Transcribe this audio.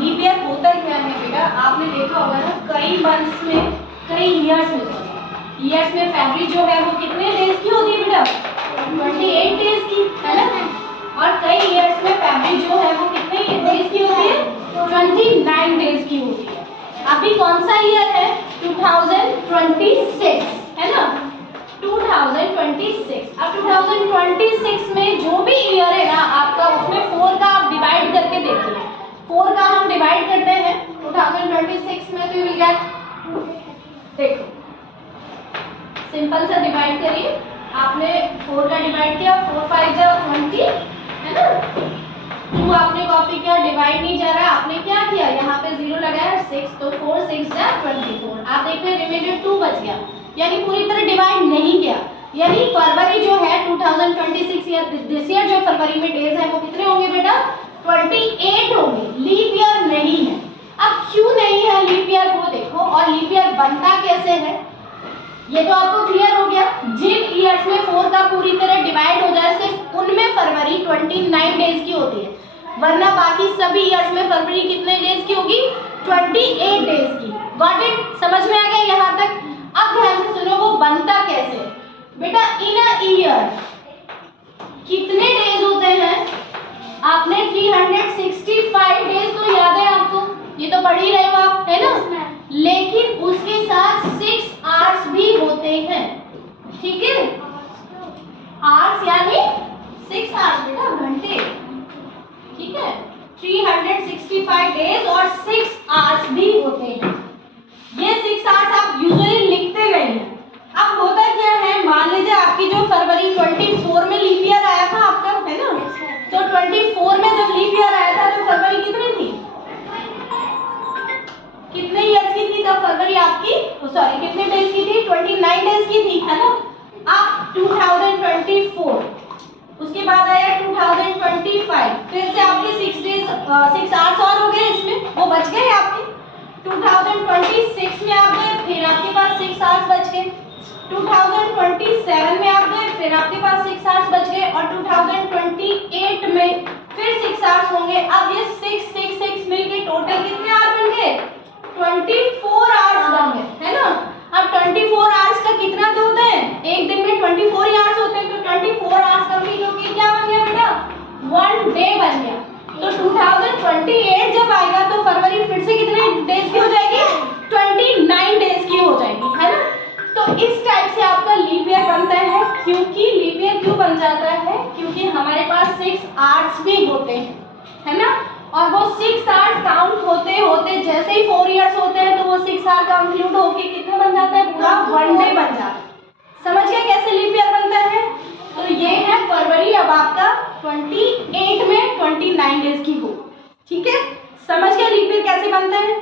Leap year होता क्या है बेटा, आपने देखा होगा ना कई मंथ्स में, कई ईयर्स में फरवरी जो है वो कितने डेज की होती है बेटा, 28 डेज की, है ना। और कई ईयर्स में फरवरी जो है वो कितने डेज की होती है, 29 डेज की होती है। अभी कौन सा ईयर है, 2026, है ना, 2026। अब 2026 में जो भी ईयर है ना आपका, उसमें 4 का आप डिवाइड करके देखिए। 4 का हम डिवाइड करते हैं 2026 में, तो यू विल गेट, देखो सिंपल सा डिवाइड करिए। आपने 4 का डिवाइड किया, 4 5 जा 20, है ना। 2 आपने कॉपी किया, डिवाइड नहीं जा रहा, आपने क्या किया, यहाँ पे 0 लगाया, 6, तो 4 6 जा 24। आप देख रहे हैं रिमेंडर 2 बच गया, यानी पूरी तरह डिवाइड नहीं किया। यानी फरवरी जो है 2026 या दिस ईयर जो फरवरी में डेज है वो कितने होंगे बेटा, 28 होंगे, लीप ईयर नहीं है। अब क्यों नहीं है लीप ईयर वो देखो, और लीप ईयर बनता कैसे है ये तो आपको क्लियर हो गया। जिन ईयर्स में 4 का पूरी तरह डिवाइड हो जाए सिर्फ उनमें फरवरी 29 डेज की होती है, वरना बाकी सभी ईयर्स में फरवरी कितने डेज की होगी, 28 डेज की। गॉट इट, समझ में आ गया यहाँ तक। अब ध्यान से सुनो वो बनता कैसे बेटा। इन अ ईयर कितने डेज होते हैं, आपने 365 डेज तो याद है आपको, ये तो पढ़ ही रहे हो आप, है ना। लेकिन उसके साथ 6 आवर्स भी होते हैं, ठीक है। आवर्स यानी 6 आवर्स बेटा, घंटे, ठीक है। 365 डेज और 6 आवर्स भी होते हैं। ये 6 आवर्स आप यूजुअली लिखते नहीं हैं। अब होता क्या है, मान लीजिए आपकी जो फरवरी 24 में लीप ईयर आया था आपका, है ना, तो 24 में जब लीप ईयर आया था तो फरवरी कितनी थी, कितने ईयर्स की थी तब फरवरी आपकी, सॉरी कितने डेज की थी, 29 डेज की थी, है ना। अब 2024, उसके बाद आया 2025, फिर से आपके 6 आवर्स और हो गए इसमें, वो बच गए आपके। 2026 में आप गए, फिर आपके पास 6 आवर्स बच गए। 2027 में आप गए, फिर आपके पास 6 आवर्स बच गए, और 2028 में फिर 6 आवर्स होंगे। अब ये 6 6 6 मिलके टोटल कितने आवर्स बन गए, 24 आवर्स बन गए, है ना। अब 24 आवर्स का कितना तो होता है, एक दिन में 24 आवर्स होते हैं, तो 24 आवर्स कंप्लीट होके क्या बन गया बेटा, 1 डे बन गया। तो 2028 जब आएगा तो फरवरी फिर से कितने डेज की हो जाएगी, 29 डेज की हो जाएगी, है ना। तो इस टाइप से आपका लीप ईयर बनता है। क्योंकि लीप ईयर क्यों बन जाता है, क्योंकि हमारे पास 6 आवर्स भी होते हैं, है ना। और वो 6 आवर्स काउंट होते होते जैसे ही 4 इयर्स होते हैं तो वो 6 आवर कंक्लूड होके कितना बन जाता है, पूरा 1 डे बन जाता है। समझ गए कैसे लीप ईयर बनता है। तो ये है फरवरी अब आपका 28 में 29 डेज की हो, ठीक है। समझ गए लीप ईयर कैसे बनता है।